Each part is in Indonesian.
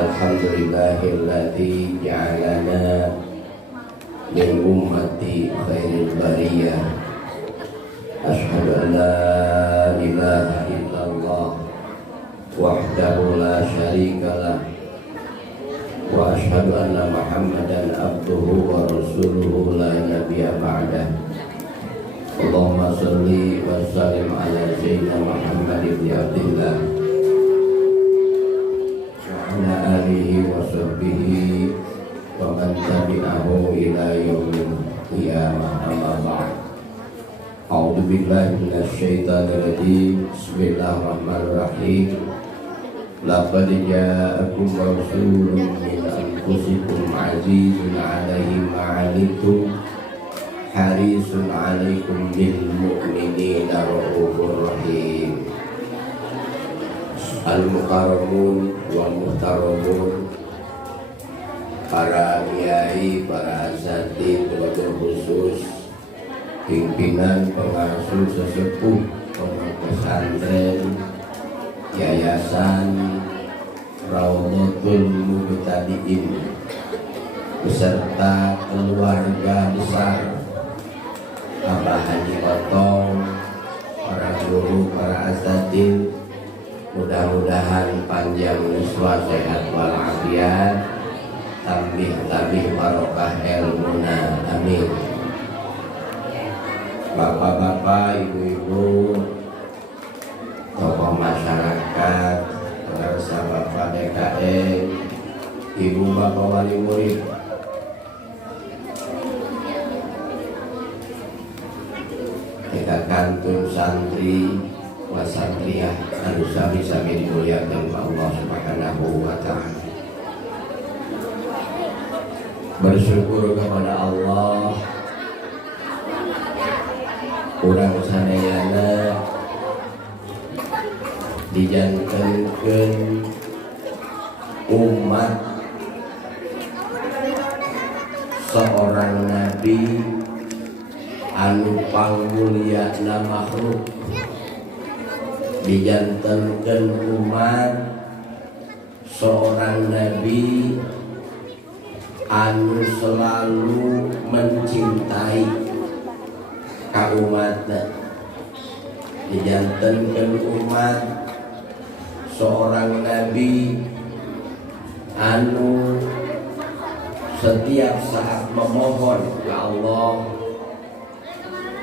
Alhamdulillahilladzi ja'alana min ummati khairil bariyah. Asyhadu an la ilaha illallah wahdahu la syarikalah wa asyhadu anna Muhammadan abduhu wa rasuluhu la nabiyya ba'dah. Allahumma shalli wa sallim ala sayyidina Muhammad ibn Abdillah wa ala alihi wa sahbihi wa man tabi'ahu ila yaumil qiyamah, amma ba'd. A'udzu billahi minasy syaithanir rajim. Bismillahirrahmanirrahim. Laqad ja'akum rasulun min anfusikum 'azizun 'alaihi ma 'anittum harisun 'alaikum bil mu'minina ra'ufur rahim. Al-mukarramun wal muhtaramun, para kiai, para asatidz, wabil khusus pimpinan pengasuh sesepuh pondok pesantren Yayasan Raudhatul Mubtadiin beserta keluarga besar Abah Haji Otong, para guru, para asatidz, mudah-mudahan panjang uswa, sehat walafiat, tambih barokah ilmuna, amin. Bapak-bapak, ibu-ibu, tokoh masyarakat, pemirsa Bapak DKM, ibu bapak wali murid, kita kantun santri wasantriyah anu sami-sami dimuliakan Allah Subhanahu wa ta'ala. Bersyukur kepada Allah, urang sadayana dijantankeun umat seorang nabi anu pangmulyana makhluk, dijantankeun umat seorang nabi anu selalu mencintai ka umatna, dijantankeun umat seorang nabi anu setiap saat memohon ke Allah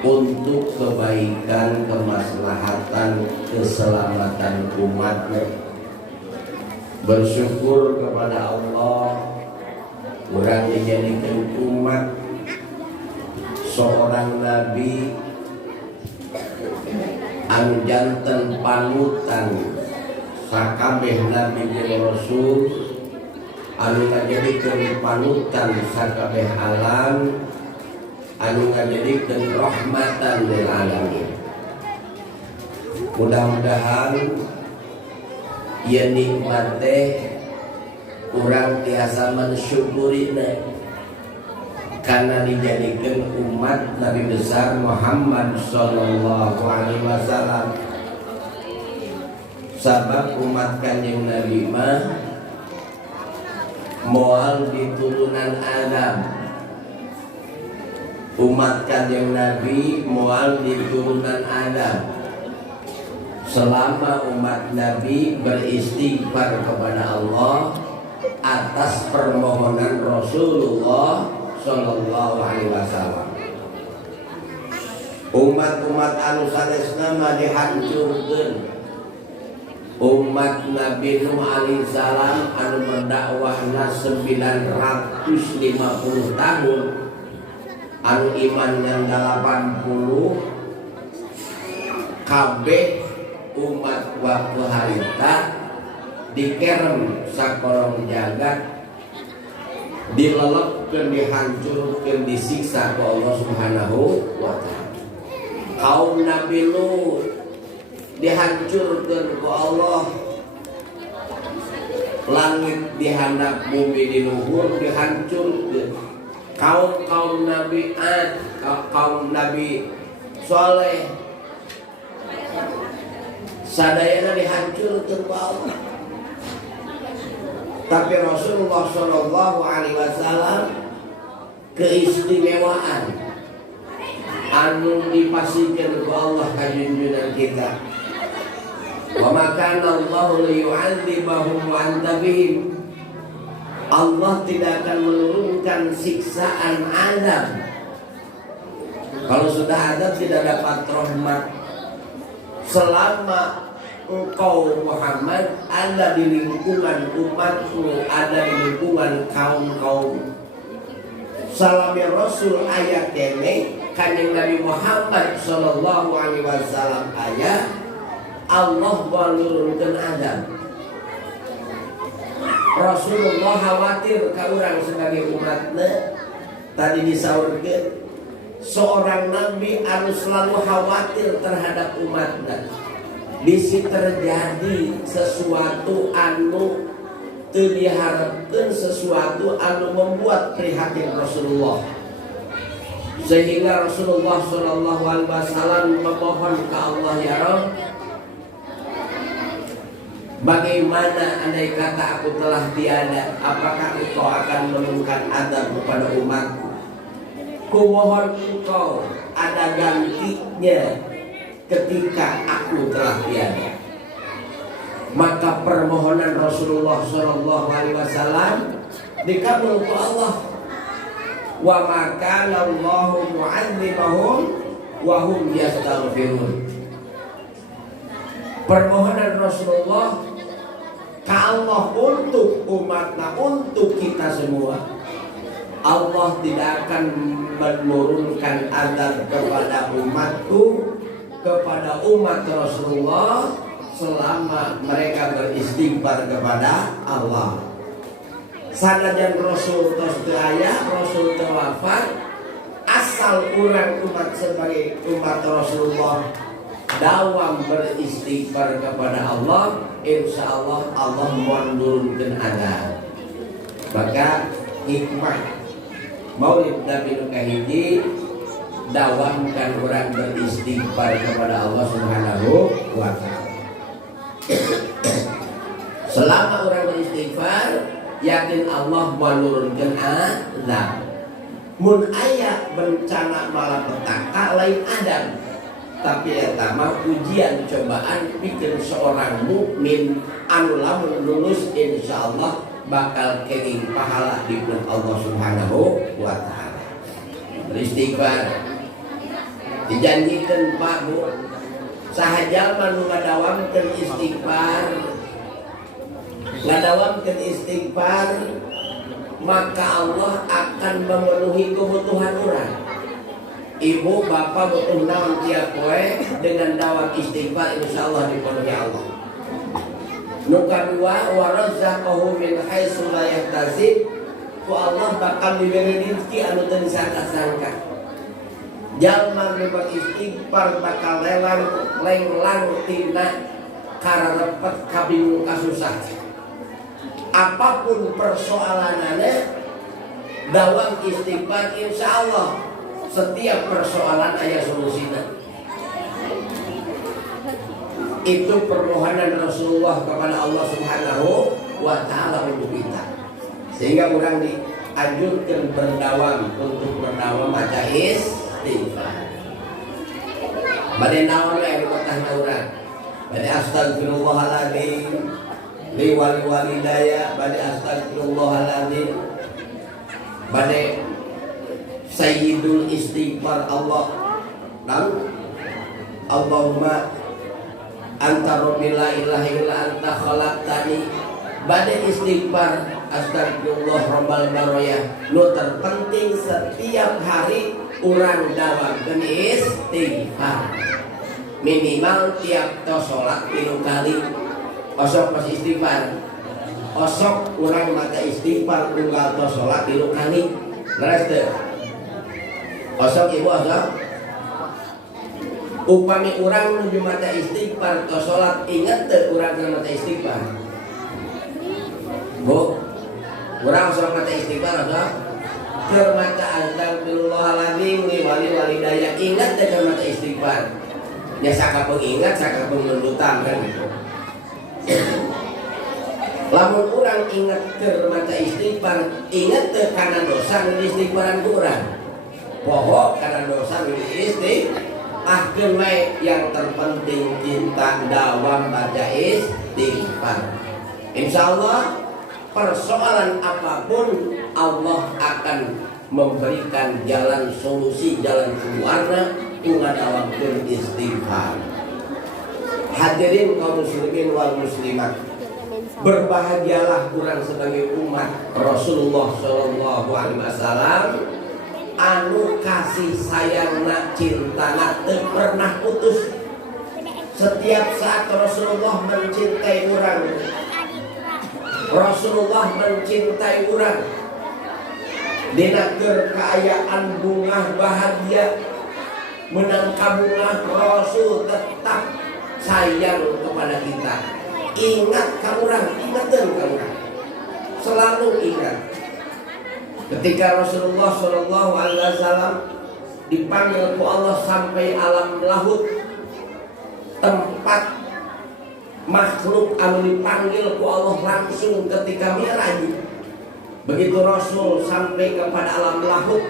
untuk kebaikan, kemaslahatan, keselamatan umatnya. Bersyukur kepada Allah, urang dijadikan umat seorang nabi anu janten panutan sakabeh nabi jeung rasul, anu ngajadikeun panutan sakabeh alam, anu ngajadikeun rahmatan lil alamin. Mudah-mudahan ieu nikmat teh urang tiasa mensyukurina karena dijadikan umat Nabi besar Muhammad sallallahu alaihi wasallam. Sabab umat Kanjeng Nabi mah moal di turunan Adam. Umat Kanjeng Nabi moal di turunan Adam. Selama umat Nabi beristighfar kepada Allah atas permohonan Rasulullah sallallahu alaihi wasallam, umat-umat anu sanesna mah dihancurkeun. Umat Nabi Nuh alaihi salam anu berdakwahna 950 tahun, anu imannya 80, kabeh umat waktu harita dikerem sakolong jagat, dilelepkeun, dihancurkeun, disiksa ku Allah Subhanahu wa ta'ala. Kaum Nabi Lut dihancurkeun ku Allah, langit dihandap, bumi diluhur, dihancurkeun. Kaum Nabi Ad, kaum Nabi Soleh, sadayana dihancurkeun ku Allah. Tapi Rasulullah Shallallahu Alaihi Wasallam keistimewaan anu dipasihkan ku Allah ka junjungan kita. Wa ma kana Allahu liyu'adzibahum wa anta bihim. Allah tidak akan menurunkan siksaan azab kalau sudah azab tidak dapat rahmat selama engkau Muhammad ada di lingkungan umatmu, ada di lingkungan kaum-kaum. Salami Rasul ayat ini kanjeng Nabi Muhammad sallallahu alaihi wasallam ayat Allah menurunkan azab. Rasulullah khawatir ka urang sebagai umatnya. Tadi disaurkeun seorang nabi harus selalu khawatir terhadap umatnya. Bisa terjadi sesuatu anu teu diharapkeun, sesuatu anu membuat prihatin Rasulullah. Sehingga Rasulullah sallallahu alaihi wasallam memohon ke Allah, ya Rabb, bagaimana andai kata aku telah tiada, apakah engkau akan menurunkan azab kepada umatku? Kumohon engkau ada gantinya ketika aku telah tiada. Maka permohonan Rasulullah Shallallahu Alaihi Wasallam dikabul oleh Allah. Wa ma kana Allahu mu'adzibahum wa hum yastaghfirun. Permohonan Rasulullah ke Allah untuk umatnya, untuk kita semua. Allah tidak akan menurunkan azab kepada umatku, kepada umat Rasulullah selama mereka beristighfar kepada Allah. Sanajan Rasul tos teu aya, Rasul teu wafat, asal urang umat sebagai umat Rasulullah dawam beristighfar kepada Allah, insya Allah Allah menurunkan azab. Maka hikmah Maulid Nabi Kahiji dawamkan orang beristighfar kepada Allah Subhanahu wa Ta'ala. Selama orang beristighfar, yakin Allah menurunkan azab. Mun aya bencana malapetaka lain adam, tapi eta mah ujian cobaan bikin seorang mukmin anu lamun lulus insyaallah bakal kenging pahala di bulan Allah Subhanahu wa Ta'ala. Beristighfar dijanjikan Pak Bu, sahaja nu ngadawamkeun istighfar, maka Allah akan memenuhi kebutuhan orang. Ibu bapak butuh naon tiap poe dengan dawam istighfar insyaallah dipenuhi Allah. Nu kadua wa razzaqahu min haitsu la yahtasib, ku Allah bakal diberi rezeki anu teu disangka-sangka. Jalma nu beristighfar bakal lenglang tina karepet kabingung kasusah. Apapun persoalanana dawam istighfar insyaallah setiap persoalan aya solusina. Itu permohonan Rasulullah kepada Allah Subhanahu wa Ta'ala untuk kita. Sehingga orang dianjurkan baca istighfar. Bade naon we patahna urang. Bade astagfirullahaladzim li wali walidaya, bade astagfirullahaladzim. Bade sayyidul istighfar Allah. Dan Allahumma anta rabbil la ilaha illa anta khalaqtani. Bade istighfar astagfirullah rabbal baraya. Nu terpenting setiap hari urang dawamkeun istighfar. Minimal tiap tos salat 3 kali. Osok pas istighfar. Osok urang maca istighfar unggal tos salat 3 kali. Leres teu? Osok ibu osok. Upami urang nuju maca istighfar tos salat, inget teu urang keur maca istighfar? Bu, urang osok maca istighfar osok keur maca astagfirullahaladzim li wali walidaya, inget teu keur maca istighfar? Ya sakapeung ingat, sakapeung nundutan kan gitu. Lamun urang inget keur maca istighfar, inget teu kana dosa nu istighfaran urang. Poho kana dosa nu istighfar. Ahkeun we yang terpenting kita dawam baca istighfar. Insyaallah persoalan apapun Allah akan memberikan jalan solusi, jalan keluarnya dengan dawamkeun istighfar. Hadirin kaum muslimin wal muslimat, berbahagialah kurang sebagai umat Rasulullah Shallallahu Alaihi Wasallam anu kasih sayangna cintana teu pernah putus. Setiap saat Rasulullah mencintai orang, Rasulullah mencintai orang. Dina keur kaayaan bunga bahagia menang kabunga, Rasul tetap sayang kepada kita. Ingat ka urang, ingeteun ka urang. Selalu ingat. Ketika Rasulullah Shallallahu Alaihi Wasallam dipanggil ku Allah sampai alam lahut, tempat makhluk anu dipanggil ku Allah langsung ketika Mi'raj. Begitu Rasul sampai kepada alam lahut,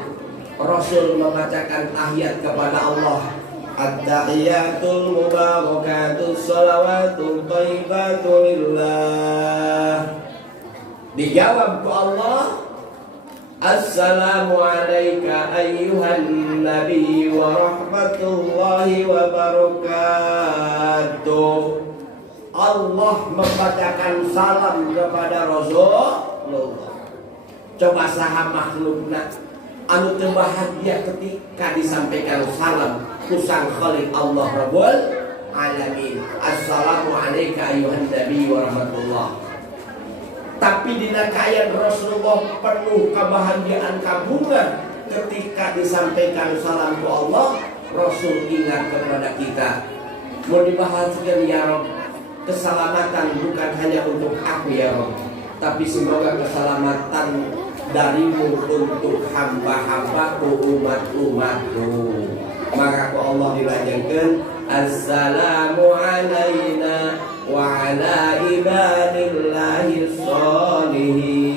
Rasul membacakan tahiyat kepada Allah. At-tahiyatul mubarakatus shalawatul thayyibatul lillah. Dijawab ku Allah, Assalamu alayka ayyuhan nabi wa rahmatullahi wa barakatuh. Allah membacakan salam kepada Rasulullah. Coba saha makhlukna anu teu bahagia ketika disampaikan salam kusang Khalik Allah Rabbul Alamin. Assalamu alayka ayyuhan nabi wa rahmatullah. Tapi dina kaayaan Rasulullah penuh kebahagiaan kabungan ketika disampaikan salam ku Allah. Rasul ingat kepada kita, mau dibahagiakan ya Rabb, keselamatan bukan hanya untuk aku ya Rabb, tapi semoga keselamatan darimu untuk hamba-hambaku, umat-umatku. Maka ku Allah dilanjutkan, Assalamu alayna wa ala ibadillahi sholihin.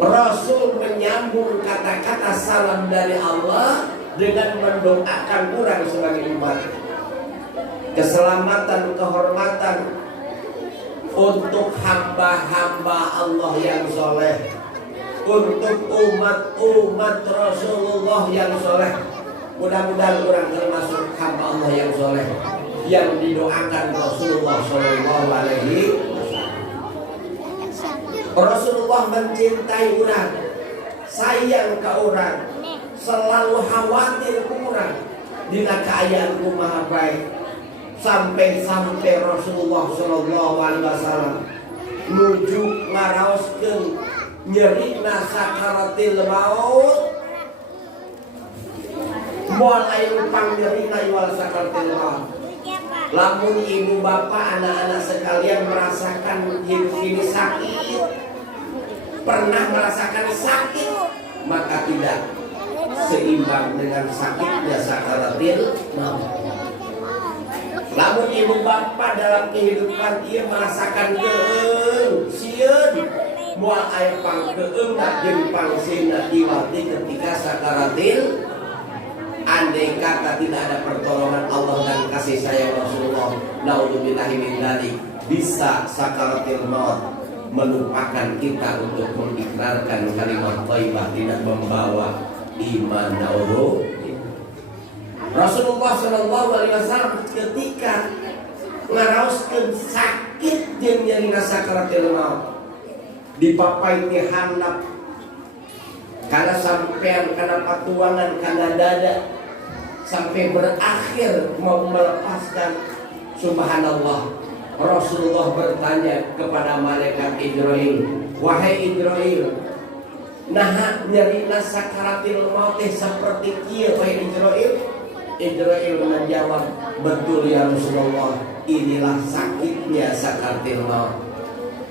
Rasul menyambung kata-kata salam dari Allah dengan mendoakan orang sebagai umat. Keselamatan, kehormatan untuk hamba-hamba Allah yang soleh, untuk umat-umat Rasulullah yang soleh. Mudah-mudahan orang termasuk hamba Allah yang soleh yang didoakan Rasulullah Shallallahu Alaihi Wasallam. Rasulullah mencintai orang, sayang ke orang, selalu khawatir ke orang. Dina kaayaan kumaha baik, sampai Rasulullah Shallallahu Alaihi Wasallam nuju ngaraoskeun nyerina sakaratil maut. Moal aya pangyerina wal sakaratil maut. Lamun ibu bapak anak-anak sekalian merasakan hidup ini sakit, pernah merasakan sakit, maka tidak seimbang dengan sakitnya sakaratil maut. Lamun ibu bapak dalam kehidupan ia merasakan keung, sieun, moal aya pangkeung jeung pangsina diwati ketika sakaratil. Andai kata tidak ada pertolongan Allah dan kasih sayang Rasulullah, naudzubillahi min dzalik, bisa sakaratil maut melupakan kita untuk mengikrarkan kalimat thayyibah, tidak membawa iman naudzu. Rasulullah Shallallahu Alaihi Wasallam ketika ngaraoskeun sakit jeung nyarina sakaratil maut dipapai ti handap karena sampean karena patuangan karena dada sampai berakhir mau melepaskan. Subhanallah, Rasulullah bertanya kepada malaikat Idrail, wahai Idrail, nah nyarina sakaratil maut seperti kieu wahai Idrail? Idrail menjawab, betul ya Rasulullah, inilah sakitnya sakaratil maut.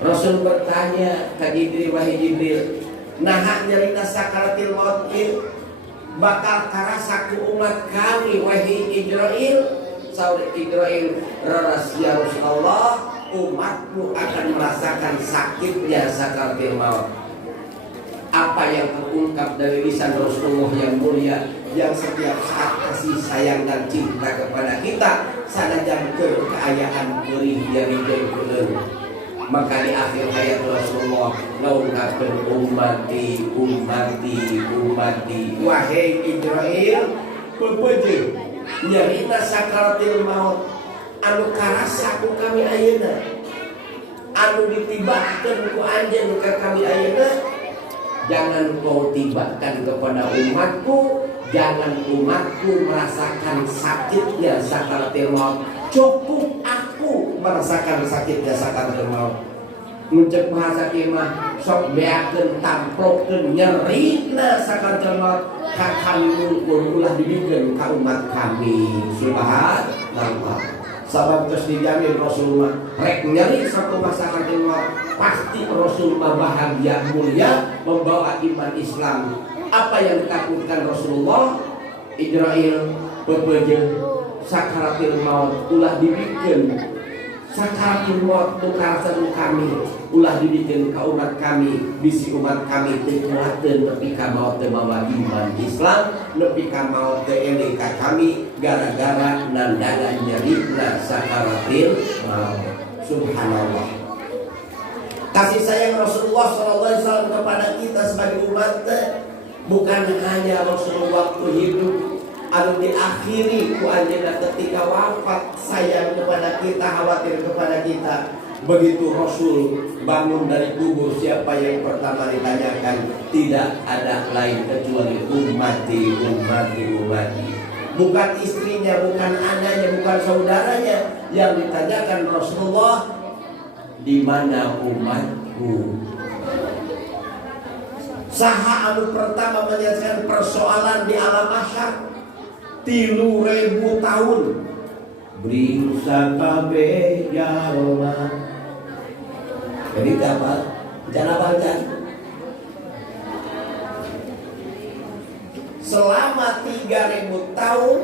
Rasul bertanya ke Jibril, wahai Jibril, nah nyarina sakaratil maut ieu bakal karasa ku umat kami wahai Idrail? Saur Idrail, raras ya Rasulullah, umatmu akan merasakan sakitnya sakaratul maut. Apa yang terungkap dari lisan Rasulullah yang mulia, yang setiap saat kasih sayang dan cinta kepada kita, sanajan kekayaan beri dari jengkulen. Maka di akhir hayat Rasulullah ngaungkapkeun ummati ummati ummati, wahai Ibrahim pepeje nyarita sakaratul maut anu karasa ku kami ayeuna, anu ditibakeun ku anjeun ka kami ayeuna. Jangan kau tibakan kepada umatku, jangan umatku merasakan sakitnya sakaratul maut. Cukup aku merasakan sakitnya sakaratul maut. Muncul bahasa kimah sok beakeun tamplokeun nyerina sakaratul maut ka kami ulah dibikeun ka umat kami. Subhanallah. Sabab terus dijamin Rasulullah rek nyeri satu sakaratul maut, pasti Rasulullah bahagia mulia membawa iman Islam. Apa yang ditakutkan Rasulullah? Israel bebeje sakaratul maut ulah dibikin sakaratul maut tu karasan kami ulah dibikin ka umat kami, bisi umat kami teu kuateun nepi ka maut teu mawa iman Islam, nepi ka maut teu eling ka kami gara-gara nandangan nyerina sakaratul maut. Subhanallah. Kasih sayang Rasulullah SAW kepada kita sebagai umat bukan hanya Rasulullah waktu hidup, anu diakhiri ku anjeunna ketika wafat, sayang kepada kita, khawatir kepada kita. Begitu Rasul bangun dari kubur, siapa yang pertama ditanyakan? Tidak ada lain kecuali ummati, ummati, ummati. Bukan istrinya, bukan anaknya, bukan saudaranya. Yang ditanyakan Rasulullah, di mana umatku? Saha anu pertama menyelesaikan persoalan di alam mahsyar 3.000 tahun. Bringsa kabeh jalma. Jadi apa? Jangan baca. Selama 3.000 tahun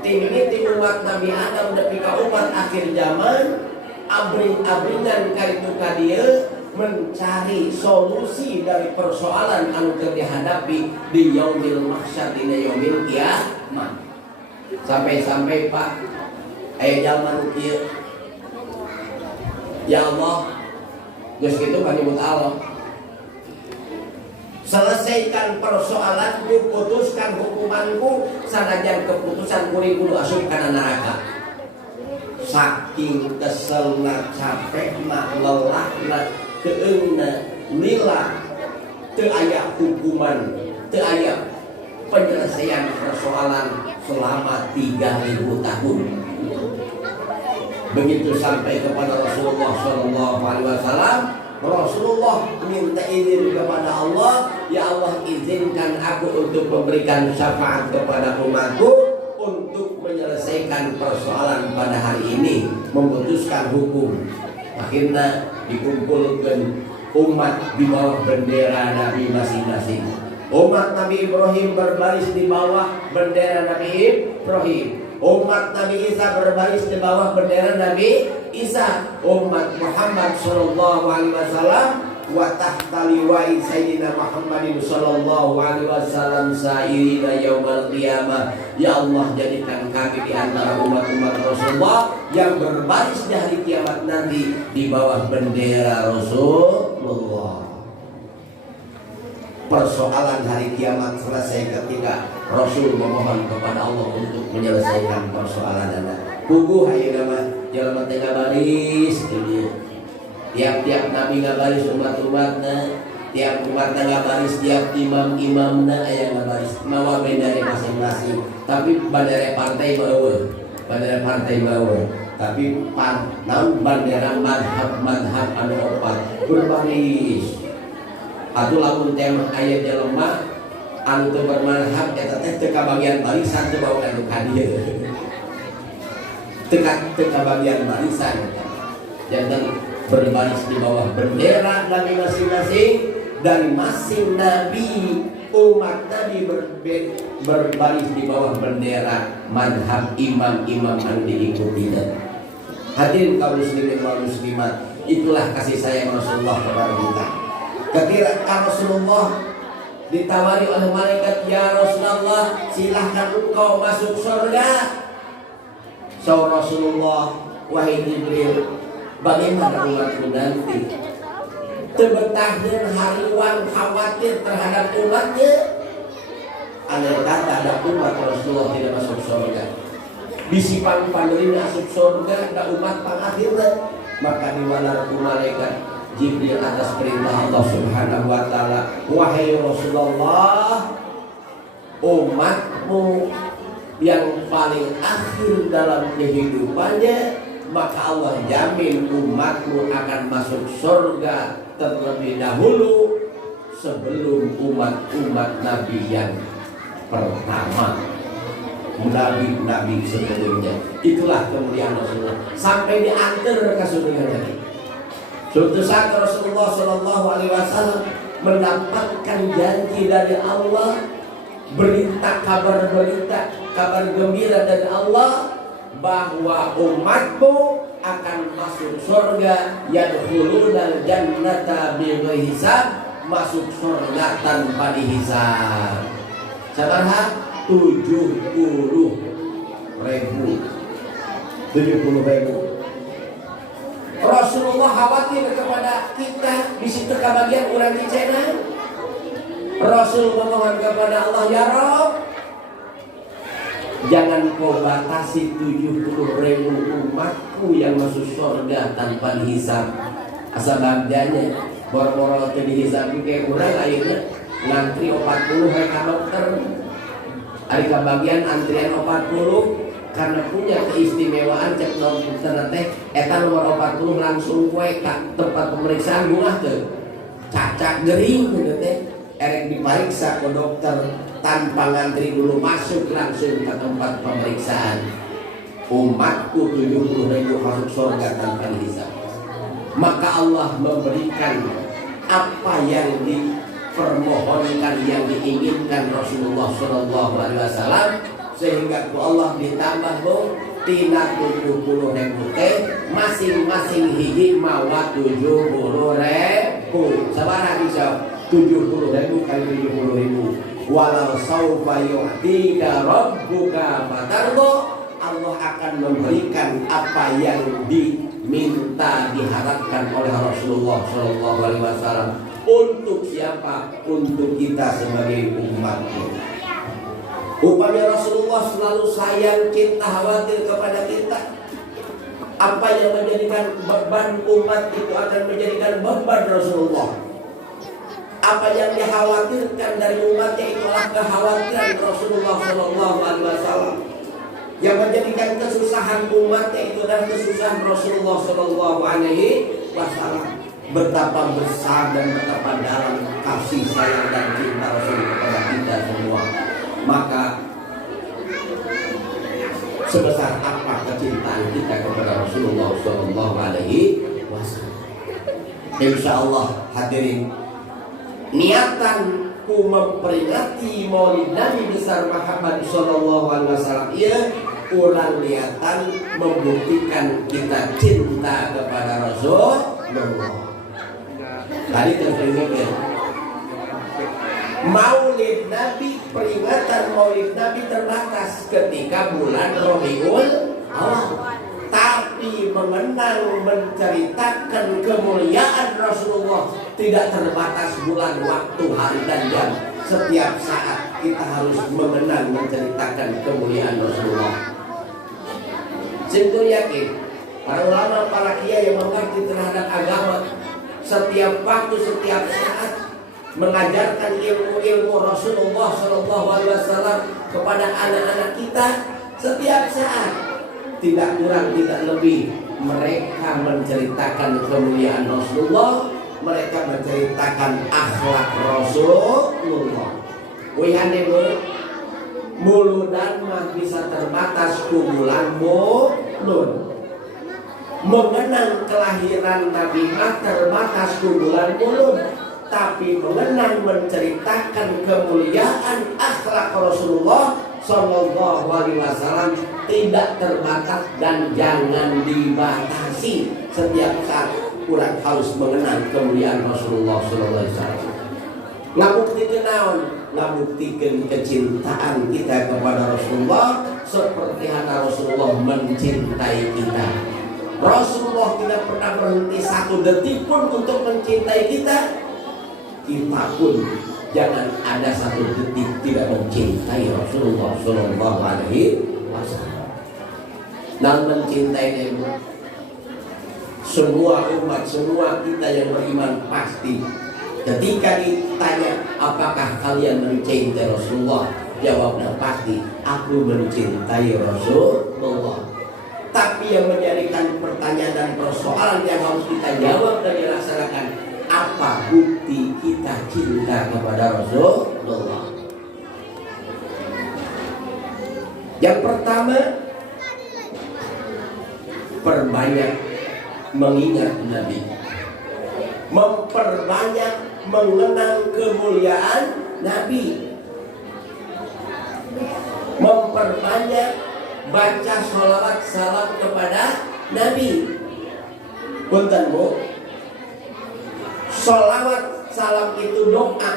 timiti umat Nabi Adam nepi ka umat akhir zaman, abring-abringan kaitu ka dieu mencari solusi dari persoalan anu keur dihadapi di yaumil mahsyar, dina yaumil kiamat. Sampai-sampai Pak aya zaman kieu, ya Allah geus kitu kan nyebut Allah, selesaikan persoalanku, putuskan hukumanku, sanajan keputusan kuring kudu asup kana neraka. Saking keselna, capekna, lelahna, keungna, lila, teu aya hukuman, teu aya penyelesaian persoalan selama 3.000 tahun. Begitu sampai kepada Rasulullah SAW, Rasulullah minta izin kepada Allah, ya Allah izinkan aku untuk memberikan syafaat kepada umatku untuk menyelesaikan persoalan pada hari ini, memutuskan hukum. Akhirnya dikumpulkan umat di bawah bendera Nabi masing-masing. Umat Nabi Ibrahim berbaris di bawah bendera Nabi Ibrahim. Umat Nabi Isa berbaris di bawah bendera Nabi Isa. Umat Muhammad sallallahu alaihi wasallam wa tahta liwa'i sayyidina Muhammadin sallallahu alaihi wasallam sairina yaumil qiyamah. Ya Allah, jadikan kami di antara umat-umat Rasulullah yang berbaris di hari kiamat nanti di bawah bendera Rasulullah. Persoalan hari kiamat selesai ketika Rasul memohon kepada Allah untuk menyelesaikan persoalan anak. Puguh hayu nama jalan tengah baris ini. Tiap-tiap nabi ngabaris umat-umatna, tiap umatna ngabaris, tiap imam-imamna aya ngabaris. Mawa bendera masing-masing. Tapi bendera partai bae, bendera partai bae. Tapi bendera madhab anu opat berbaris. Atuh lamun tema ayat jelema anu teu bermanhaj eta teh teu kabagian barisan teu bawa anu ka dieu. Teu kabagian barisan. Jangan berbaris di bawah bendera Nabi masing-masing, dari masing nabi umat Nabi berbaris di bawah bendera madhab imam-imam anu diikutinya. Hadirin kaum muslimin wal muslimat, itulah kasih sayang Rasulullah kepada kita. Ketika Rasulullah ditawari oleh malaikat, ya Rasulullah, silahkan engkau masuk surga. So Rasulullah, wahai Jibril, bagaimana umatku nanti? Tebetahnya hariwan khawatir terhadap umatnya. Andai kata ada umat Rasulullah tidak masuk surga, bisi pandiri masuk surga, ada umat pangakhirnya, maka diwalaku malaikat Jibril atas perintah Allah Subhanahu wa ta'ala, wahai Rasulullah, umatmu yang paling akhir dalam kehidupannya, maka Allah jamin umatmu akan masuk surga terlebih dahulu sebelum umat-umat Nabi yang pertama, Nabi sebelumnya. Itulah kemuliaan Rasulullah sampai diantar ke surga Nabi. Suatu saat Rasulullah Shallallahu Alaihi Wasallam mendapatkan janji dari Allah, kabar gembira dari Allah bahwa umatmu akan masuk surga, yadkhulunal jannata bighairi hisab, masuk surga tanpa dihisab. Sabaraha 70.000. Rasulullah khawatir kepada kita, di situ kebagian orang di Cina. Rasul memohon kepada Allah, ya Rabb, jangan kau batasi 70.000 umatku yang masuk surga tanpa dihisab. Asal bagdanya boro-boro teu dihisab kayak urang ayeuna ngantri 40 ka dokter. Ari kabagian antrian 40 karena punya keistimewaan cek dokter teh eta nomor 40 langsung kue ka tempat pemeriksaan bunga teh cacak gering gitu teh erek diperiksa ke dokter tanpa ngantri dulu, masuk langsung ke tempat pemeriksaan. Umatku 70.000 masuk surga tanpa dihisab. Maka Allah memberikan apa yang dipermohonkan, yang diinginkan Rasulullah Shallallahu Alaihi Wasallam, sehingga Allah ditambah tina 70.000 teh masing-masing hiji mawa 70.000. Sabaraha bisa 70.000 kali 70.000. Walau saufa yu'tika rabbuka fatardo, Allah akan memberikan apa yang diminta, diharapkan oleh Rasulullah Shallallahu Alaihi Wasallam. Untuk siapa? Untuk kita sebagai umatnya. Upaya Rasulullah selalu sayang, cinta, khawatir kepada kita. Apa yang menjadikan beban umat itu akan menjadikan beban Rasulullah. Apa yang dikhawatirkan dari umatnya itulah kekhawatiran Rasulullah Shallallahu Alaihi Wasallam. Yang menjadikan kesusahan umatnya itu adalah kesusahan Rasulullah Shallallahu Alaihi Wasallam. Betapa besar dan betapa dalam kasih sayang dan cinta Rasul kepada kita semua. Maka sebesar apa kecintaan kita kepada Rasulullah Shallallahu Alaihi Wasallam. Insya Allah hadirin, niatanku memperingati Maulid Nabi besar Muhammad Shallallahu Alaihi Wasallam, ia ulang niatan membuktikan kita cinta kepada Rasulullah. Tadi terperingat Maulid Nabi, peringatan Maulid Nabi terbatas ketika bulan Rabiul Awal. Tapi mengenang, menceritakan kemuliaan Rasulullah tidak terbatas bulan, waktu, hari, dan jam. Setiap saat kita harus mengenang, menceritakan kemuliaan Rasulullah. Saya yakin para ulama, para kiai yang mengerti terhadap agama, setiap waktu, setiap saat mengajarkan ilmu-ilmu Rasulullah Shallallahu Alaihi Wasallam kepada anak-anak kita. Setiap saat, tidak kurang tidak lebih, mereka menceritakan kemuliaan Rasulullah, mereka menceritakan akhlak Rasulullah. Wihane muludan mah bisa terbatas kumulan mulun. Mengenang kelahiran Nabi mah terbatas kumulan mulun. Tapi mengenang, menceritakan kemuliaan akhlak Rasulullah Sallallahu Alaihi Wasallam tidak terbatas dan jangan dibatasi. Setiap saat kurang harus mengenang kemuliaan Rasulullah sallallahu alaihi wasallam. Ngabuktikan naon? Ngabuktikan kecintaan kita kepada Rasulullah seperti kata Rasulullah mencintai kita. Rasulullah tidak pernah berhenti satu detik pun untuk mencintai kita. Kita pun jangan ada satu detik tidak mencintai Rasulullah sallallahu alaihi wasallam. Dan mencintai dia, semua umat, semua kita yang beriman pasti ketika ditanya apakah kalian mencintai Rasulullah, jawabnya pasti aku mencintai Rasulullah. Tapi yang menjadikan pertanyaan dan persoalan yang harus kita jawab dan dilaksanakan, apa bukti kita cinta kepada Rasulullah? Yang pertama, perbanyak mengingat Nabi, memperbanyak mengenang kemuliaan Nabi, memperbanyak baca sholawat salam kepada Nabi. Punten Bu, sholawat salam itu doa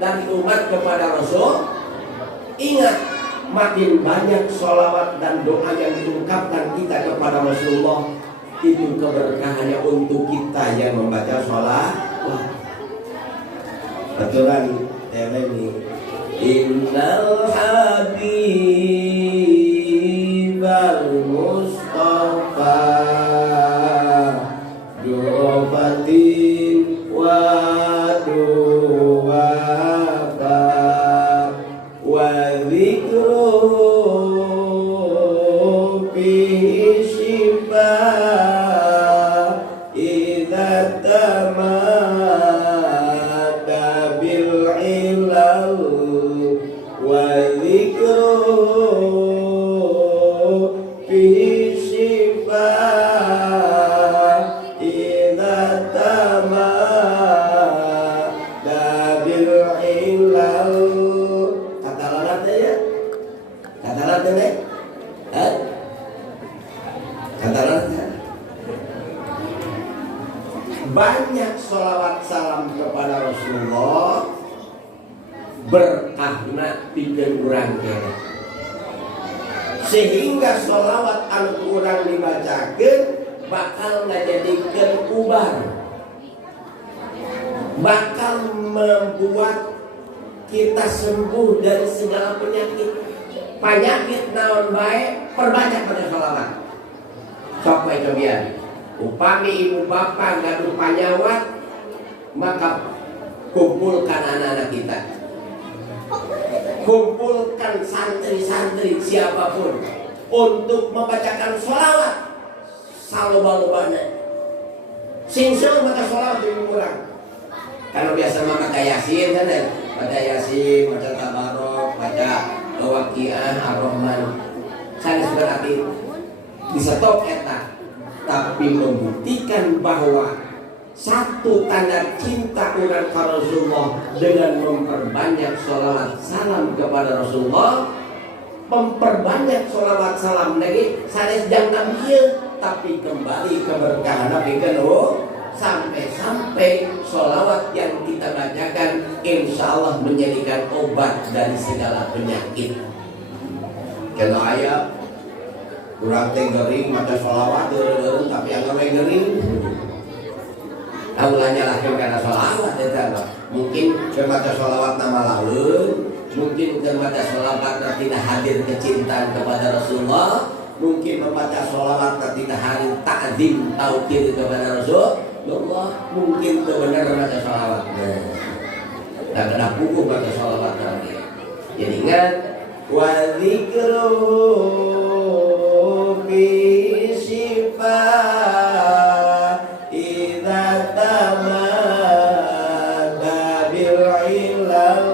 dari umat kepada Rasul. Ingat, makin banyak sholawat dan doa yang diungkapkan kita kepada Rasulullah, itu keberkahannya untuk kita yang membaca sholawat. Betulan ini Innal Habibal Mustafa Du'afatin wa du'afa wa zikru fi shifa idza tamada bil ilal wa zikru fi shifa idza tamada bil ilal. Kata lalatnya ya? Kata lalatnya ya? Kata lalatnya banyak sholawat salam kepada Rasulullah, berkahna pikeun urang kene, sehingga sholawat anu urang dibacakeun bakal ngajadikeun ubar, bakal membuat kita sembuh dari segala penyakit. Penyakit naon bae perbanyak pada sholawat. Sok bae cobian. Upami ibu bapak gaduh panyawat, maka kumpulkan anak-anak kita, kumpulkan santri-santri siapapun untuk membacakan sholawat saloba-lobana. Singsel maka sholawat lebih kurang. Kalau biasa mah baca yasin kan, baca yasin, baca tabarok, baca waqiah ar-rahman. Sanes berarti bisa top eta. Tapi membuktikan bahwa satu tanda cinta orang kepada Rasulullah dengan memperbanyak sholawat salam kepada Rasulullah, memperbanyak sholawat salam lagi sanes jangan dia, tapi kembali keberkahan Nabi kedua, sampai sholawat yang kita bacakan insya Allah menjadikan obat dari segala penyakit. Kalau ayat kurang gering baca sholawat deureun tapi anggar gering. Aulanya lah karena sholawat eta. Mungkin baca sholawat nama laun, mungkin baca sholawat tidak hadir kecintaan kepada Rasulullah, mungkin membaca sholawat tidak hadir ta'zim taukir kepada Rasulullah, mungkin itu benar baca sholawat. Nah, kena pukul baca sholawat tadi. Jadi ingat wa zikru Bisifa idza tamada bil ilal.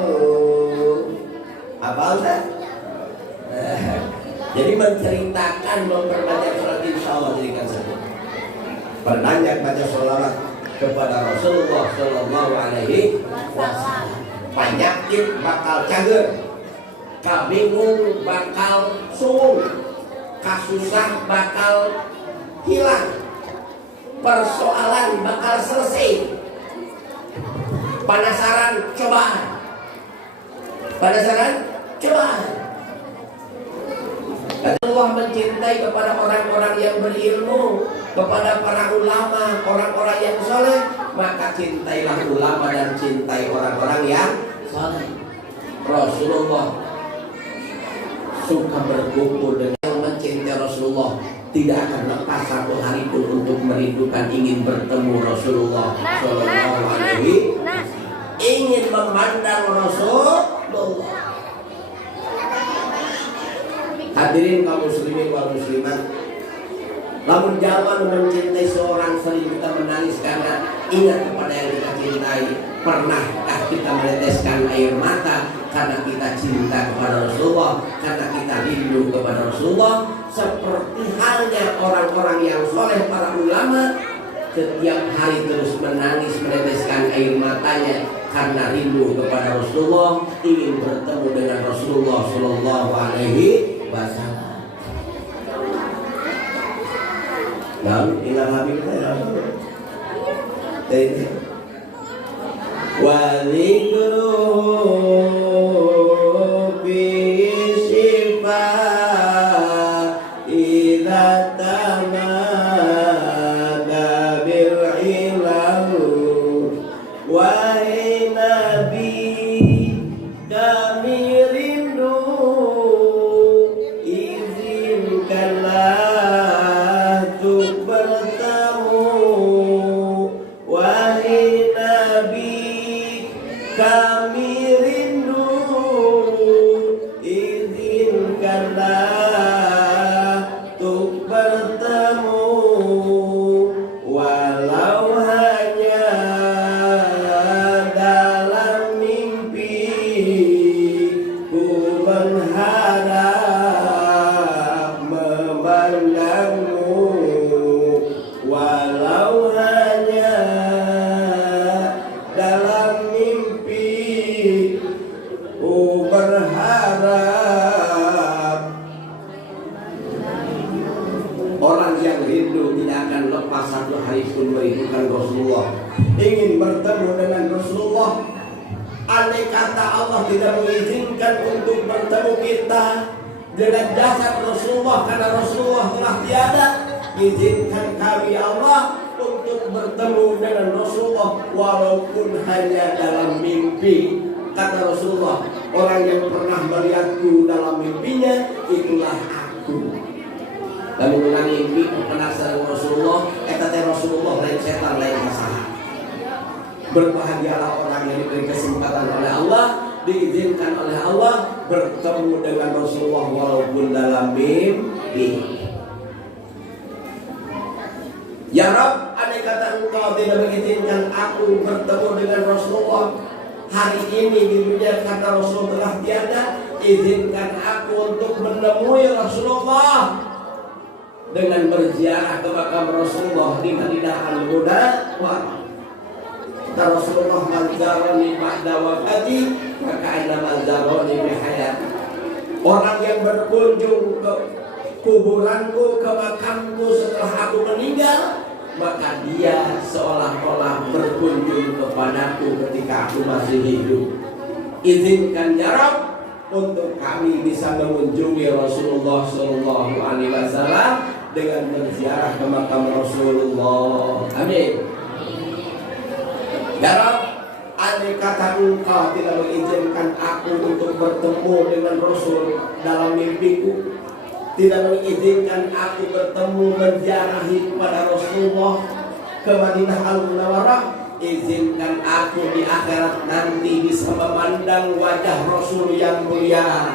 Apa Ustaz? Jadi menceritakan memperbanyak sholat insya Allah jadikan sebut. Perbanyak baca sholawat kepada Rasulullah sallallahu alaihi wasallam. Penyakit bakal cager, kabingung bakal sung. kasusah bakal hilang, persoalan bakal selesai. Penasaran cobaan, penasaran cobaan. Allah mencintai kepada orang-orang yang berilmu, kepada para ulama, orang-orang yang soleh. Maka cintailah ulama dan cintai orang-orang yang soleh. Rasulullah suka berkumpul dengan yang mencintai Rasulullah, tidak akan lepas satu hari pun untuk merindukan, ingin bertemu Rasulullah Sallallahu Alaihi Wasallam, ingin memandang Rasulullah. Hadirin kaum muslimin wal muslimat, lamun zaman mencintai seorang sering kita menangis karena ingat kepada yang kita cintai. Pernahkah kita meneteskan air mata karena kita cinta kepada Rasulullah, karena kita rindu kepada Rasulullah? Seperti halnya orang-orang yang soleh, para ulama, setiap hari terus menangis meneteskan air matanya karena rindu kepada Rasulullah, ingin bertemu dengan Rasulullah Sallallahu Alaihi Wasallam. Dan ilah habib saya walikru bi sifat idza tamada bil ilahu wahai nabi kami rindu izinkanlah untuk bertemu. Wahai nabi kami rindu izinkanlah untuk bertemu, walau hanya dalam mimpi. Ku berharap memandangmu, walau hanya dalam mimpi. Ku berharap. Orang yang rindu tidak akan lepas satu hari pun merindukan Rasulullah, ingin bertemu dengan Rasulullah. Andai kata Allah tidak mengizinkan untuk bertemu kita dengan jasad Rasulullah karena Rasulullah telah tiada, izinkan kami Allah untuk bertemu dengan Rasulullah walaupun hanya dalam mimpi. Kata Rasulullah, orang yang pernah melihatku dalam mimpinya, itulah aku. Lalu menang mimpi penasaran Rasulullah, kata Rasulullah lain setan lain masalah. Berbahagialah orang yang diberi kesempatan oleh Allah, diizinkan oleh Allah bertemu dengan Rasulullah walaupun dalam mimpi. Ya Rabb, andai kata Engkau tidak mengizinkan aku bertemu dengan Rasulullah hari ini di dunia karena Rasul telah tiada, izinkan aku untuk menemui Rasulullah dengan berziarah ke makam Rasulullah di Madinah Al-Munawwarah. Kata Rasulullah, man zarani ba'da wafati maka annama zarani bi hayati. Orang yang berkunjung ke kuburanku, ke makamku setelah aku meninggal, maka dia seolah-olah berkunjung kepadaku ketika aku masih hidup. Izinkan ya Rabb untuk kami bisa mengunjungi Rasulullah Sallallahu Alaihi Wasallam dengan berziarah ke makam Rasulullah. Amin. Ya Rabb, andai kata Engkau tidak mengizinkan aku untuk bertemu dengan Rasul dalam mimpiku, tidak mengizinkan aku bertemu menziarahi kepada Rasulullah ke Madinah Al-Munawwarah, izinkan aku di akhirat nanti bisa memandang wajah Rasul yang mulia,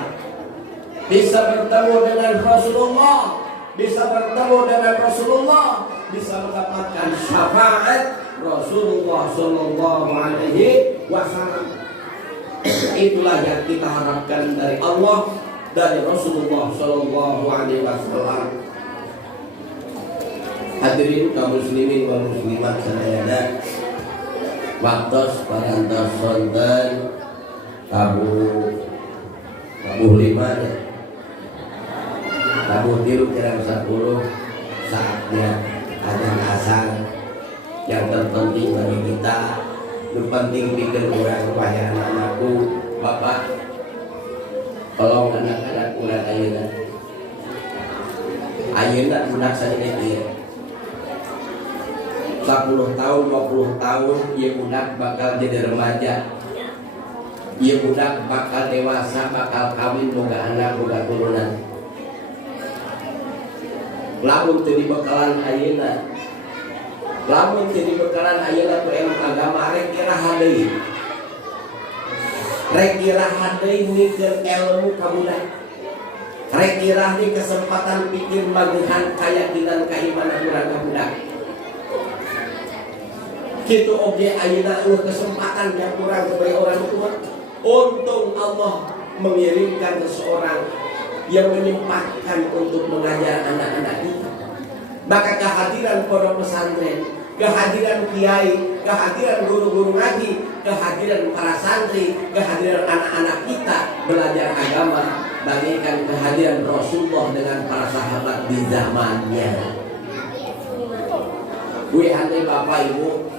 bisa bertemu dengan Rasulullah, bisa bertemu dengan Rasulullah, bisa mendapatkan syafaat Rasulullah Sallallahu Alaihi Wasallam. Itulah yang kita harapkan dari Allah, dari Rasulullah Sallallahu Alaihi Wasallam. Hadirin kaum muslimin wal muslimat sadayana, waktos parantos sonten tabu 5 Namun tilu kira 10 saatnya adzan asar. Yang terpenting bagi kita, yang penting pikir orang supaya anak-anakku, bapak, tolong anak-anak urang ayeuna. Ayeuna budak saeutik ieu. 10 tahun, 20 tahun, ieu budak bakal jadi remaja. Ieu budak bakal dewasa, bakal kawin, boga anak, boga turunan. Lamun teu dibekalan ayeuna, lamun teu dibekalan ayeuna ku ilmu agama, rek iraha deui. Rek iraha deui ngikeun ilmu ka budak. Rek iraha deui kesempatan pikir bagihan keyakinan keimanan urang ka budak. Kitu oge ayeuna kesempatan yang kurang sebagai orang tua. Untung Allah mengirimkan seseorang yang menyempatkan untuk mengajar anak-anak kita. Maka kehadiran pondok pesantren, kehadiran kiai, kehadiran guru-guru ngaji, kehadiran para santri, kehadiran anak-anak kita belajar agama, bagaikan kehadiran Rasulullah dengan para sahabat di zamannya. Gue hati bapak ibu,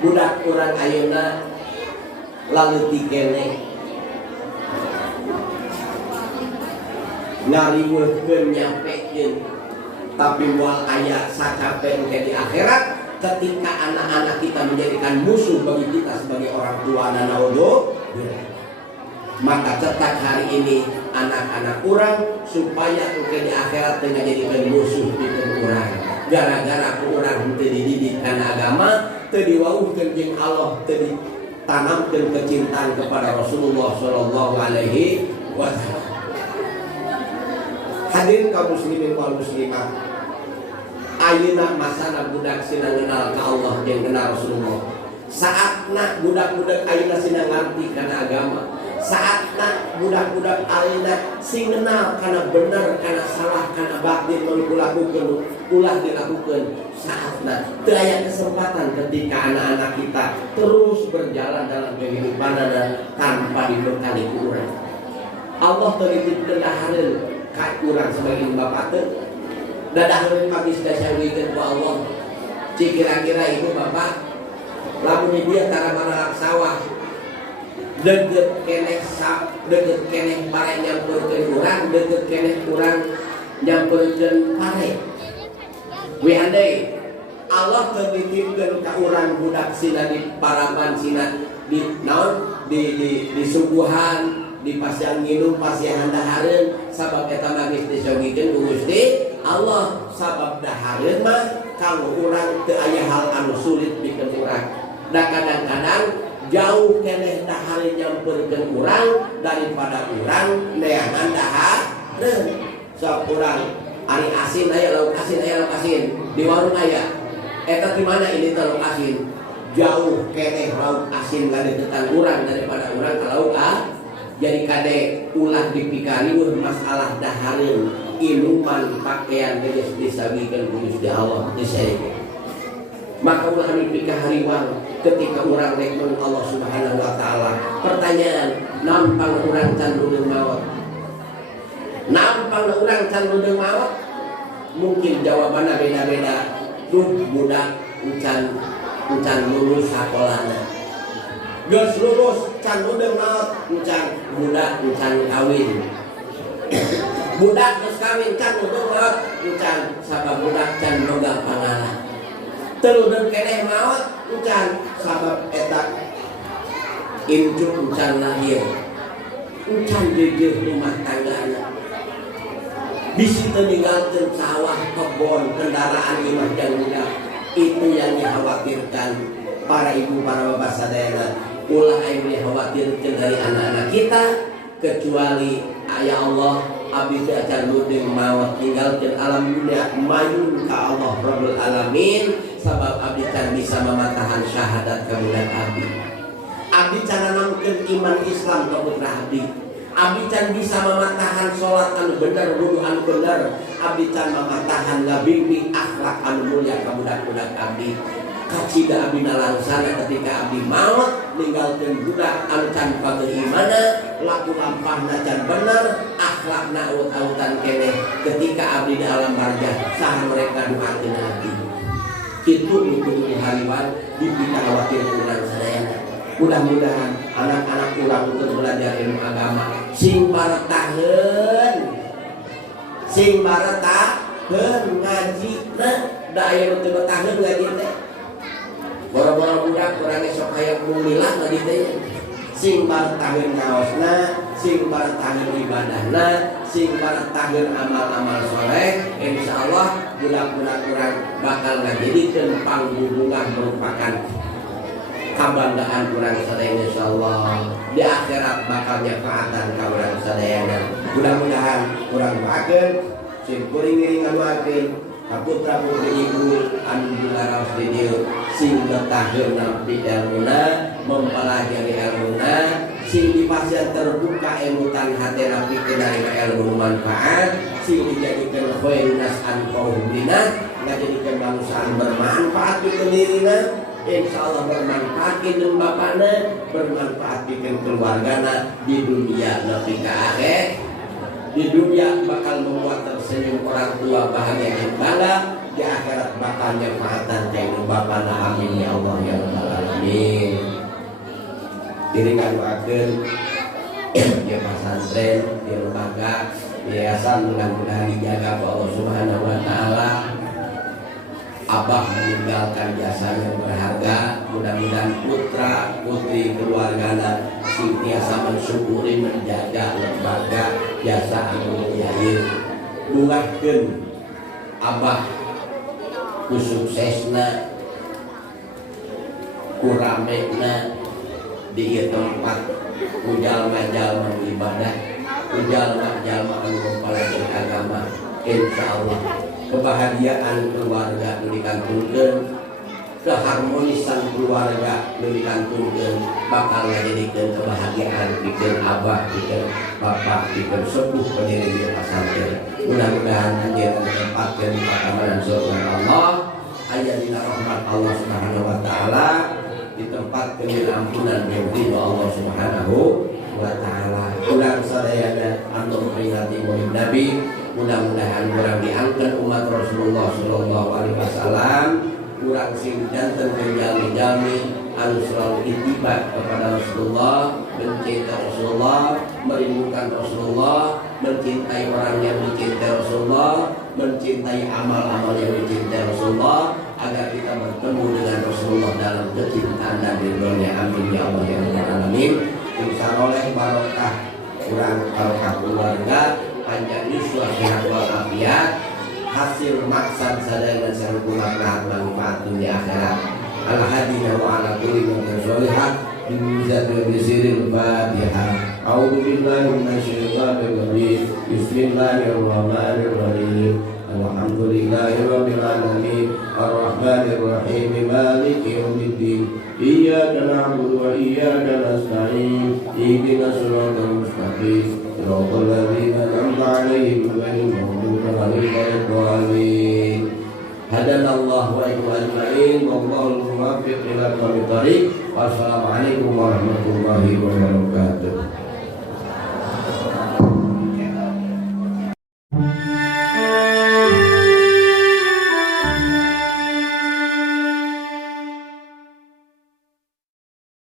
budak urang ayeuna lalu tikene ngaliweuhkeun nyampekeun, tapi moal aya sacapen di akhirat ketika anak-anak kita menjadikan musuh bagi kita sebagai orang tua dan naudzubillah. Maka cetak hari ini anak-anak urang supaya di akhirat tengah jadikan musuh di urang. Gara-gara urang teu dididik kana agama, teu diwauhkeun jeung Allah, teu ditanamkeun kecintaan kepada Rasulullah sallallahu alaihi wasallam. Hadirin kaum muslimin wal muslimat, ayeuna masana budak sina ngenal ka Allah jeung kenal Rasulullah. Saatna budak-budak ayeuna sina ngarti kana agama. Saatna budak-budak ayeuna sing ngenal kana bener, kana salah, kana batil ulah dilakukeun. Saatna teu aya kesempatan ketika anak-anak kita terus berjalan dalam kehidupan tanpa dibekali ku urang. Allah teu dititipkeun dahareun ka urang sebagai bapak teu. Dadahareun kami sadayawikeun ku Allah. Cik kira-kira ibu bapak lamun dia tara maralak sawah deket keneh pare nyampeurkeun urang, deket keneh urang nyampeurkeun pare. We andai Allah teu dititipkeun ka urang budak sina di paraban sina di naon di suguhan, di pasian nginum, pasian dahareun, sabab eta mah geus disogikeun ku Gusti Allah. Sabab dahareun mah kanggo urang teu aya hal anu sulit pikeun urang. Da kadang-kadang jauh keneh dahareun nyampeurkeun urang daripada urang neangan dahareun. Sok urang ari asin aya lauk asin di warung aya. Eta di mana ini lauk asin? Jauh keneh lauk asin gadegetan urang daripada urang ka lauk jadi kade ulah dipikariun masalah dahareun inuman pakaian geus disabikeun ku Gusti Allah disaekeun. Maka ulah dipikir hariwang ketika urang rek mun Allah Subhanahu wa taala. Pertanyaan, nampang urang can rudeung maot? Nampang urang can rudeung maot? Mungkin jawabanna beda-beda. Duh budak encan lulus sakolana. Geus lulus can rudeung maot, encan budak encan kawin. Budak geus kawin can rudeung maot, encan sabab budak can boga pangalan. Teludeung keneh maot encan sabab eta injuk encan lahir. Encan jeujeuh rumah tanggana. Bisi teu ninggalkeun sawah, kebon, kendaraan imah jeung budak. Itu yang dikhawatirkan para ibu, para bapak sadayana. Ulah aya dikhawatirkeun dari anak-anak kita, kecuali aya Allah abdi teu acan rudeung maot ninggalkeun alam dunia mayun ka Allah Rabbul Alamin. Sabab abdi can bisa mamatahan syahadat ka budak abdi. Abdi can nanamkeun iman Islam ka putra abdi. Abdi can bisa mamatahan salat anu bener, wudu anu bener. Abdi can mamatahan ngabimbing akhlak anu mulia ka budak-budak abdi. kacida abdi nalangsana ketika abdi maut ninggalkeun budak anu can pageuimana laku lampahna can bener akhlakna aut-autan keneh ketika abdi di alam barzah saha mereka doakeun abdi kitu nutup hariwan dipika wakil urang sadayana. Mudah-mudahan anak-anak urang untuk belajar ilmu agama sing baretaheun ngajina da aya nu teu betaheun ngaji teh boro-boro budak urang sok aya kulilah ngaji teh sing baretaheun ngaosna sing baretaheun ibadahna sing baretaheun amal-amal soleh insyaallah budak-budak urang bakal ngajadikeun panghubungan merupakan kabanggaan urang sadaya insyaallah di akhirat bakal nyafaatan ka urang sadayana. Mudah-mudahan urang doakeun sing kuring-kuring ngadoakeun ka putra putri ibu anu dilaraos di dieu sing betaheun nampi ilmuna mempelajari ilmuna sing dipasihan terbuka emutan hatena pikeun narima ilmu manfaat sing dijadikeun khairun nas an qaumina ngajadikeun bangsa anu bermanfaat pikeun dirina insyaallah bermanfaat pikeun bapana bermanfaat pikeun keluargana di dunia nepi ka akhirat. Di dunia bakal membuat tersenyum orang tua bahagia dan bangga, di akhirat bakal nyafaatan kainu bapana amin ya Allah ya rabbal alamin. Dirikan doakeun ya pesantren di lembaga yayasan mudah-mudahan dijaga oleh Allah Subhanahu wa taala. Abah meninggalkan jasa yang berharga, mudah-mudahan putra putri keluargana senantiasa mensyukuri menjaga lembaga jasa anu mulia. Buatkeun abah ku suksesna ku ramena di tempat ku jalma-jalma ibadah ku jalma-jalma anu mempelajari agama insyaallah kebahagiaan keluarga nu dikantungkeun keharmonisan keluarga nu dikantungkeun bakal ngajadikeun kebahagiaan pikeun abah pikeun bapak pikeun sepuh pendiri di pesantren. Mudah-mudahan anjeun ditempatkeun di pakamanan surga Allah aya dina rahmat Allah Subhanahu wa taala ditempatkeun di ampunan ridho Allah Subhanahu wa taala. Ulang sadayana anu memperingati Maulid Nabi mudah-mudahan urang diangkat umat Rasulullah sallallahu alaihi wasallam urang sing janten menjalmi-jalmi anu selalu ittiba kepada Rasulullah, mencintai Rasulullah, merindukan Rasulullah, mencintai orang yang mencintai Rasulullah, mencintai amal-amal yang mencintai Rasulullah agar kita bertemu dengan Rasulullah dalam kecintaan dan ridhonya amin ya Allah ya rabbal alamin. Insyaallah barokah urang barokah keluarga panjang yuswa sehat walafiat hasil maksad sadaya sareng manfaat dunia akhirat al-hadina wa ala kulli man sholihat bi sirril fatihah a'udzu billahi minasyaitonir rajim bismillahirrahmanirrahim alhamdulillahi rabbil alamin arrahmanir rahim maliki yaumiddin iyyaka na'budu wa iyyaka nasta'in ihdinas siratal mustaqim صراط الذين أنعمت عليهم غير المغضوب عليهم ولا الضالين هدانا الله وإياكم أجمعين والله الموفق إلى الطريق والسلام عليكم ورحمة الله وبركاته.